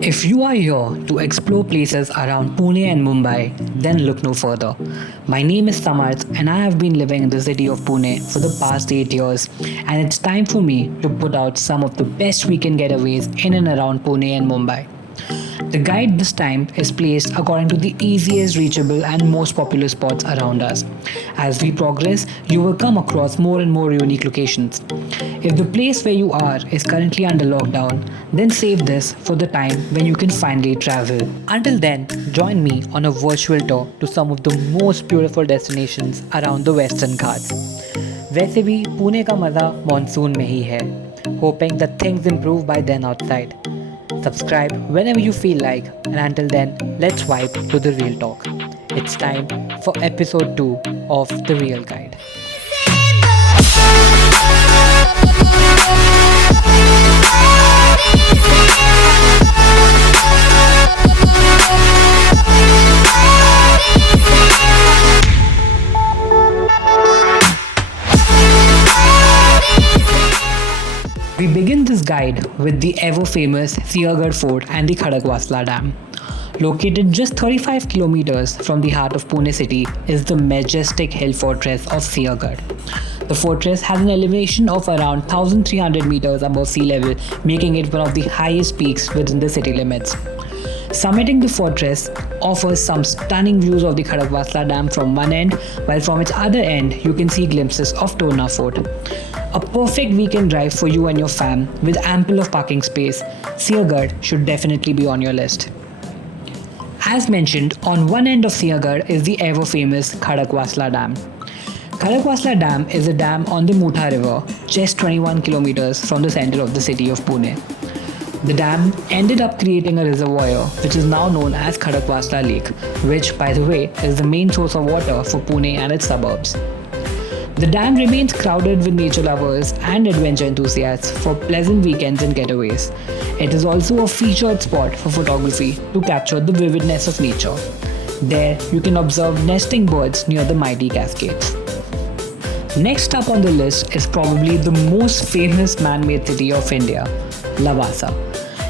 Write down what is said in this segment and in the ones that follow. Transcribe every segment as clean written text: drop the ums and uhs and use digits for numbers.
If you are here to explore places around Pune and Mumbai, then look no further. My name is Samarth and I have been living in the city of Pune for the past 8 years, and it's time for me to put out some of the best weekend getaways in and around Pune and Mumbai. The guide this time is placed according to the easiest reachable and most popular spots around us. As we progress, you will come across more and more unique locations. If the place where you are is currently under lockdown, then save this for the time when you can finally travel. Until then, join me on a virtual tour to some of the most beautiful destinations around the Western Ghats. वैसे भी पुणे का मज़ा monsoon में ही है. Hoping that things improve by then outside. Subscribe whenever you feel like, and until then, let's vibe to the real talk. It's time for episode 2 of The Real Guide. We begin this guide with the ever-famous Singhad Fort and the Khadakwasla Dam. Located just 35 kilometers from the heart of Pune city is the majestic hill fortress of Singhad. The fortress has an elevation of around 1,300 meters above sea level, making it one of the highest peaks within the city limits. Summiting the fortress offers some stunning views of the Khadakwasla Dam from one end, while from its other end you can see glimpses of Tona Fort. A perfect weekend drive for you and your fam with ample of parking space, Singhad should definitely be on your list. As mentioned, on one end of Singhad is the ever-famous Khadakwasla Dam. Khadakwasla Dam is a dam on the Mutha River, just 21 kilometers from the center of the city of Pune. The dam ended up creating a reservoir which is now known as Khadakwasla Lake, which, by the way, is the main source of water for Pune and its suburbs. The dam remains crowded with nature lovers and adventure enthusiasts for pleasant weekends and getaways. It is also a featured spot for photography to capture the vividness of nature. There, you can observe nesting birds near the mighty cascades. Next up on the list is probably the most famous man-made city of India, Lavasa.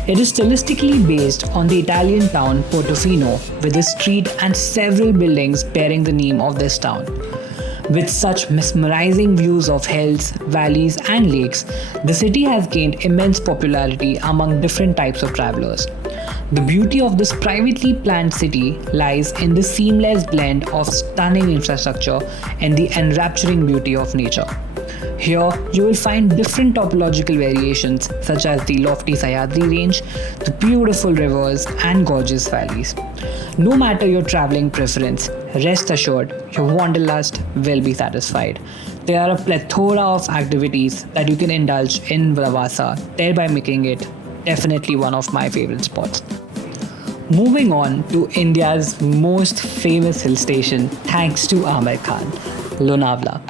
It is stylistically based on the Italian town Portofino, with a street and several buildings bearing the name of this town. With such mesmerizing views of hills, valleys and lakes, the city has gained immense popularity among different types of travelers. The beauty of this privately planned city lies in the seamless blend of stunning infrastructure and the enrapturing beauty of nature. Here, you will find different topological variations such as the lofty Sahyadri range, the beautiful rivers and gorgeous valleys. No matter your traveling preference, rest assured your wanderlust will be satisfied. There are a plethora of activities that you can indulge in Lavasa, thereby making it definitely one of my favorite spots. Moving on to India's most famous hill station, thanks to Amir Khan, Lonavala.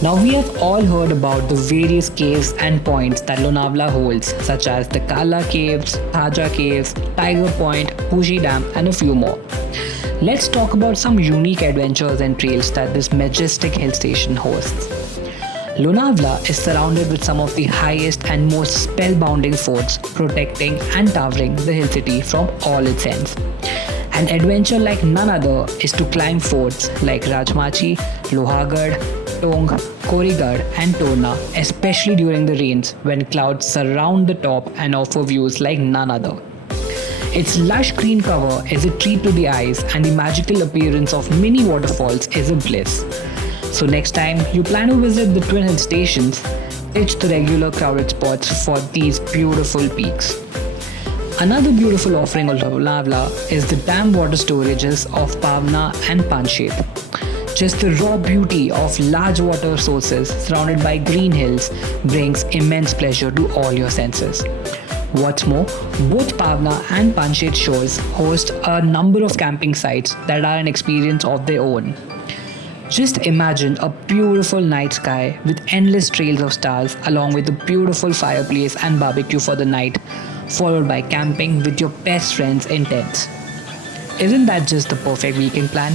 Now we have all heard about the various caves and points that Lonavala holds, such as the Kala Caves, Thaja Caves, Tiger Point, Pushi Dam and a few more. Let's talk about some unique adventures and trails that this majestic hill station hosts. Lonavala is surrounded with some of the highest and most spellbinding forts, protecting and towering the hill city from all its ends. An adventure like none other is to climb forts like Rajmachi, Lohagarh, Tong, Korigad and Torna, especially during the rains when clouds surround the top and offer views like none other. Its lush green cover is a treat to the eyes and the magical appearance of mini waterfalls is a bliss. So next time you plan to visit the twin hill stations, ditch the regular crowded spots for these beautiful peaks. Another beautiful offering of Lonavala is the dam water storages of Pavna and Panchgani. Just the raw beauty of large water sources surrounded by green hills brings immense pleasure to all your senses. What's more, both Pavna and Panchgani shores host a number of camping sites that are an experience of their own. Just imagine a beautiful night sky with endless trails of stars along with a beautiful fireplace and barbecue for the night, followed by camping with your best friends in tents. Isn't that just the perfect weekend plan?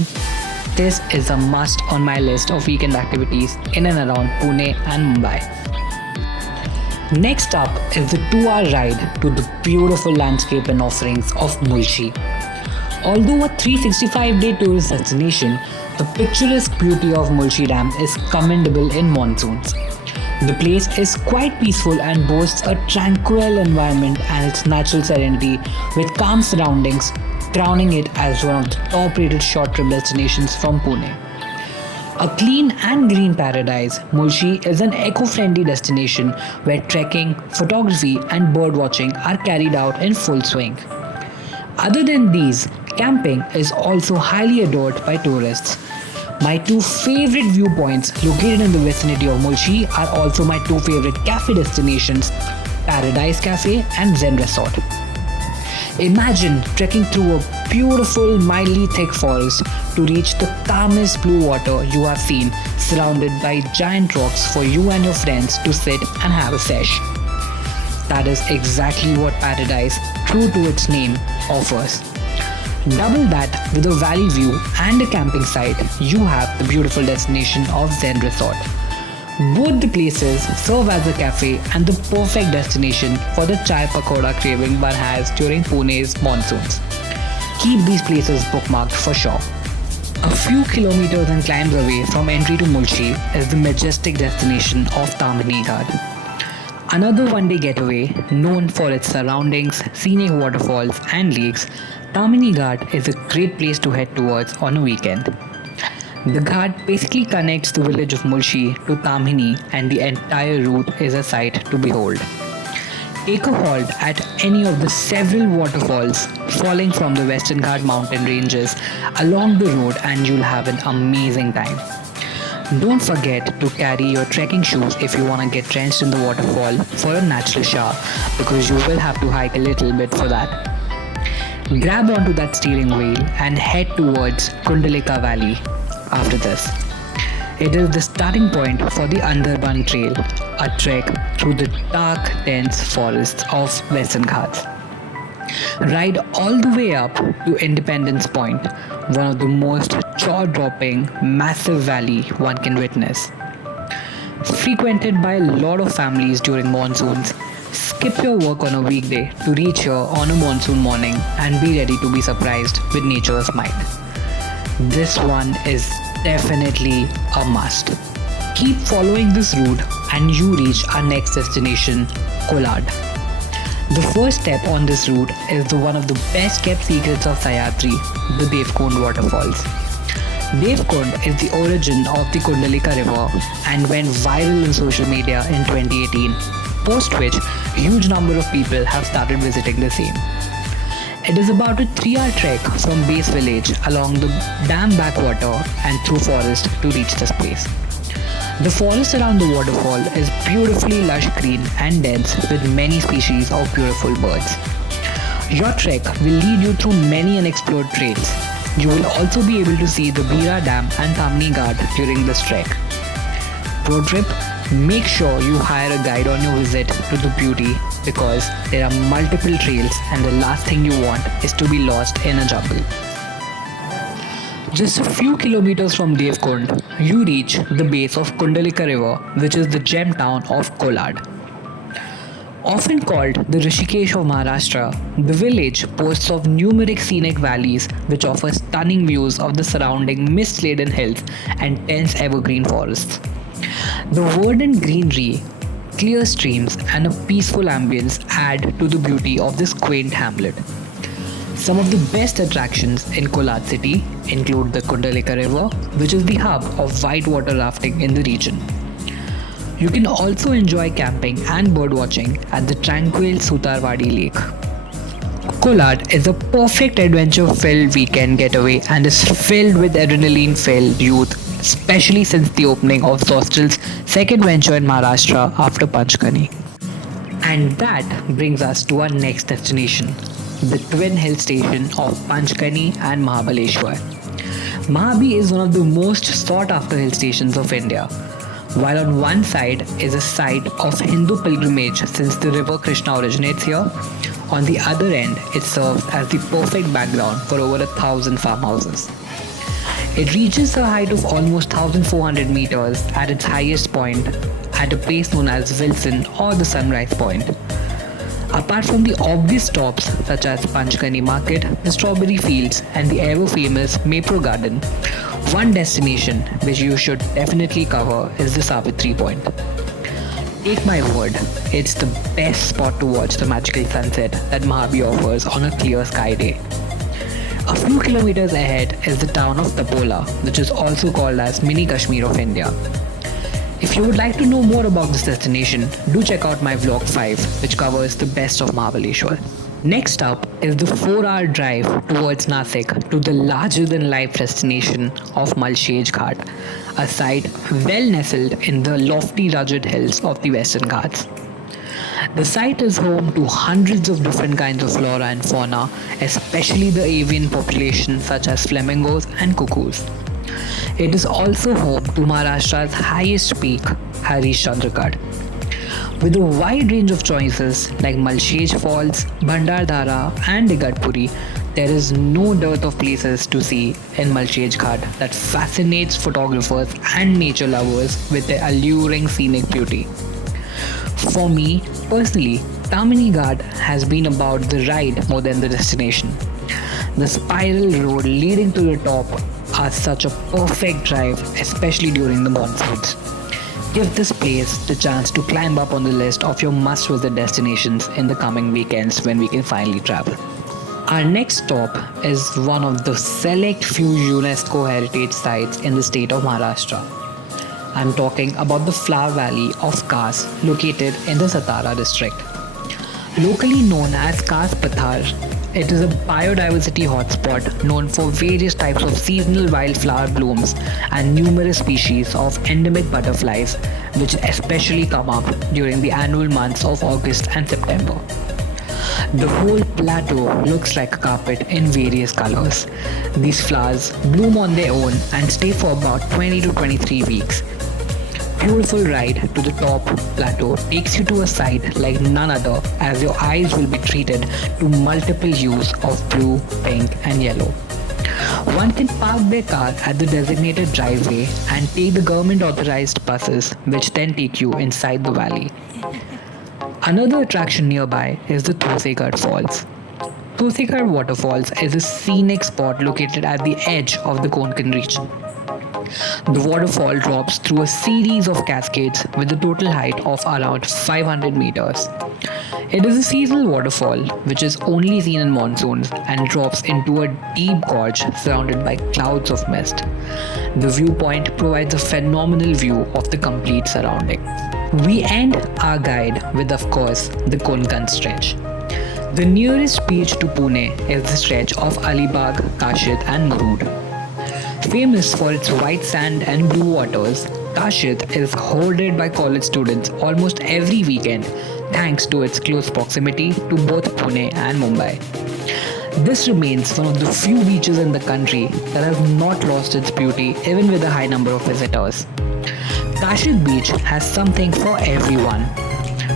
This is a must on my list of weekend activities in and around Pune and Mumbai. Next up is the 2-hour ride to the beautiful landscape and offerings of Mulshi. Although a 365-day tourist destination, the picturesque beauty of Mulshi Dam is commendable in monsoons. The place is quite peaceful and boasts a tranquil environment and its natural serenity with calm surroundings, crowning it as one of the top-rated short-trip destinations from Pune. A clean and green paradise, Mulshi is an eco-friendly destination where trekking, photography and birdwatching are carried out in full swing. Other than these, camping is also highly adored by tourists. My two favorite viewpoints located in the vicinity of Mulshi are also my two favorite cafe destinations, Paradise Cafe and Zen Resort. Imagine trekking through a beautiful, mildly thick forest to reach the calmest blue water you have seen, surrounded by giant rocks for you and your friends to sit and have a sesh. That is exactly what Paradise, true to its name, offers. Double that with a valley view and a camping site, you have the beautiful destination of Zen Resort. Both the places serve as a cafe and the perfect destination for the chai pakoda craving one has during Pune's monsoons. Keep these places bookmarked for sure. A few kilometers and climbs away from entry to Mulshi is the majestic destination of Tamini Ghat. Another one-day getaway known for its surroundings, scenic waterfalls and lakes, Tamini Ghat is a great place to head towards on a weekend. The Ghat basically connects the village of Mulshi to Tamini and the entire route is a sight to behold. Take a halt at any of the several waterfalls falling from the Western Ghat mountain ranges along the road and you'll have an amazing time. Don't forget to carry your trekking shoes if you want to get drenched in the waterfall for a natural shower because you will have to hike a little bit for that. Grab onto that steering wheel and head towards Kundalika Valley after this. It is the starting point for the Andarban Trail, a trek through the dark, dense forests of Western Ghats. Ride all the way up to Independence Point, one of the most jaw-dropping, massive valley one can witness. Frequented by a lot of families during monsoons, skip your work on a weekday to reach here on a monsoon morning and be ready to be surprised with nature's might. This one is definitely a must. Keep following this route and you reach our next destination, Kolad. The first step on this route is one of the best kept secrets of Sahyadri, the Devkund waterfalls. Devkund is the origin of the Kundalika river and went viral in social media in 2018, post which huge number of people have started visiting the same. It is about a 3-hour trek from base village along the dam backwater and through forest to reach this place. The forest around the waterfall is beautifully lush green and dense with many species of beautiful birds. Your trek will lead you through many unexplored trails. You will also be able to see the Bira Dam and Tamini Ghat during this trek. Pro tip: make sure you hire a guide on your visit to the beauty because there are multiple trails and the last thing you want is to be lost in a jungle. Just a few kilometers from Devkund, you reach the base of Kundalika river, which is the gem town of Kolad. Often called the Rishikesh of Maharashtra, the village boasts of numerous scenic valleys which offer stunning views of the surrounding mist-laden hills and dense evergreen forests. The verdant greenery, clear streams and a peaceful ambience add to the beauty of this quaint hamlet. Some of the best attractions in Kolad city include the Kundalika river, which is the hub of whitewater rafting in the region. You can also enjoy camping and birdwatching at the tranquil Sutarwadi lake. Kolad is a perfect adventure-filled weekend getaway and is filled with adrenaline-filled youth, especially since the opening of Zostel's second venture in Maharashtra after Panchgani. And that brings us to our next destination, the twin hill station of Panchgani and Mahabaleshwar. Mahabi is one of the most sought after hill stations of India. While on one side is a site of Hindu pilgrimage since the river Krishna originates here, on the other end it serves as the perfect background for over 1,000 farmhouses. It reaches a height of almost 1,400 meters at its highest point at a place known as Wilson or the Sunrise Point. Apart from the obvious stops such as Panchgani Market, the Strawberry Fields and the ever-famous Maypro Garden, one destination which you should definitely cover is the Savitri Point. Take my word, it's the best spot to watch the magical sunset that Mahabi offers on a clear sky day. A few kilometers ahead is the town of Tapola, which is also called as Mini Kashmir of India. If you would like to know more about this destination, do check out my vlog 5, which covers the best of Mahabaleshwar. Next up is the 4-hour drive towards Nasik to the larger-than-life destination of Malshej Ghat, a site well nestled in the lofty rugged hills of the Western Ghats. The site is home to hundreds of different kinds of flora and fauna, especially the avian population such as flamingos and cuckoos. It is also home to Maharashtra's highest peak, Harish Chandragarh. With a wide range of choices like Malshej Falls, Bhandardhara and Igatpuri, there is no dearth of places to see in Malshej Ghat that fascinates photographers and nature lovers with their alluring scenic beauty. For me, personally, Tamini Ghat has been about the ride more than the destination. The spiral road leading to the top are such a perfect drive, especially during the monsoons. Give this place the chance to climb up on the list of your must-visit destinations in the coming weekends when we can finally travel. Our next stop is one of the select few UNESCO heritage sites in the state of Maharashtra. I'm talking about the Flower Valley of Kaas, located in the Satara district. Locally known as Kaas Plateau, it is a biodiversity hotspot known for various types of seasonal wildflower blooms and numerous species of endemic butterflies, which especially come up during the annual months of August and September. The whole plateau looks like a carpet in various colors. These flowers bloom on their own and stay for about 20 to 23 weeks. Beautiful ride to the top plateau takes you to a site like none other, as your eyes will be treated to multiple hues of blue, pink and yellow. One can park their car at the designated driveway and take the government authorized buses, which then take you inside the valley. Another attraction nearby is the Singhad Falls. Singhad Waterfalls is a scenic spot located at the edge of the Konkan region. The waterfall drops through a series of cascades with a total height of around 500 meters. It is a seasonal waterfall which is only seen in monsoons and drops into a deep gorge surrounded by clouds of mist. The viewpoint provides a phenomenal view of the complete surrounding. We end our guide with, of course, the Konkan stretch. The nearest beach to Pune is the stretch of Alibag, Kashid and Murud. Famous for its white sand and blue waters, Kashid is hoarded by college students almost every weekend thanks to its close proximity to both Pune and Mumbai. This remains one of the few beaches in the country that has not lost its beauty even with a high number of visitors. Kashid Beach has something for everyone.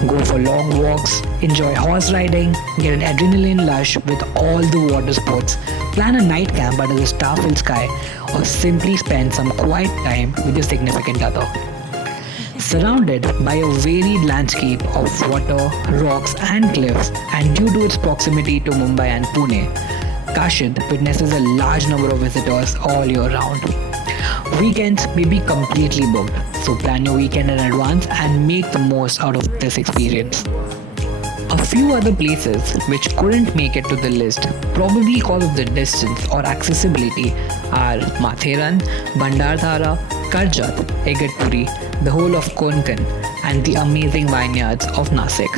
Go for long walks, enjoy horse riding, get an adrenaline rush with all the water sports, plan a night camp under the star-filled sky, or simply spend some quiet time with your significant other. Surrounded by a varied landscape of water, rocks and cliffs, and due to its proximity to Mumbai and Pune, Kashid witnesses a large number of visitors all year round. Weekends may be completely booked, so plan your weekend in advance and make the most out of this experience. A few other places which couldn't make it to the list, probably because of the distance or accessibility, are Mathur, Bhandardhara, Karjat, Igatpuri, the whole of Konkan, and the amazing vineyards of Nasik.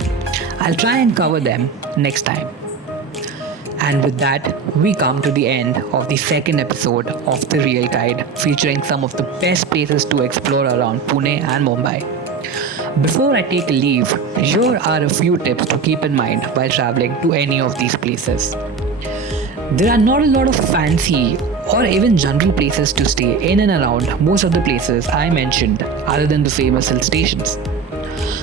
I'll try and cover them next time. And with that, we come to the end of the second episode of The Real Guide, featuring some of the best places to explore around Pune and Mumbai. Before I take a leave, here are a few tips to keep in mind while traveling to any of these places. There are not a lot of fancy or even general places to stay in and around most of the places I mentioned other than the famous hill stations.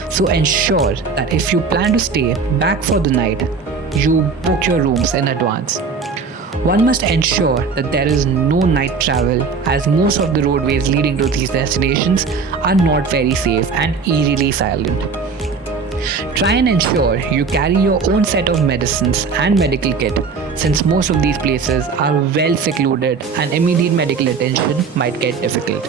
So ensure that if you plan to stay back for the night, you book your rooms in advance. One must ensure that there is no night travel, as most of the roadways leading to these destinations are not very safe and eerily silent. Try and ensure you carry your own set of medicines and medical kit, since most of these places are well secluded and immediate medical attention might get difficult.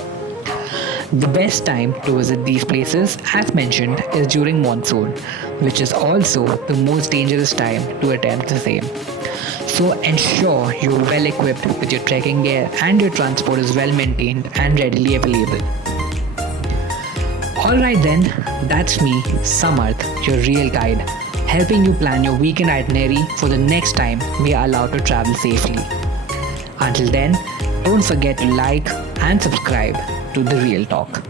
The best time to visit these places, as mentioned, is during monsoon, which is also the most dangerous time to attempt the same. So ensure you're well equipped with your trekking gear and your transport is well maintained and readily available. Alright then, that's me, Samarth, your real guide, helping you plan your weekend itinerary for the next time we are allowed to travel safely. Until then, don't forget to like and subscribe to The Real Talk.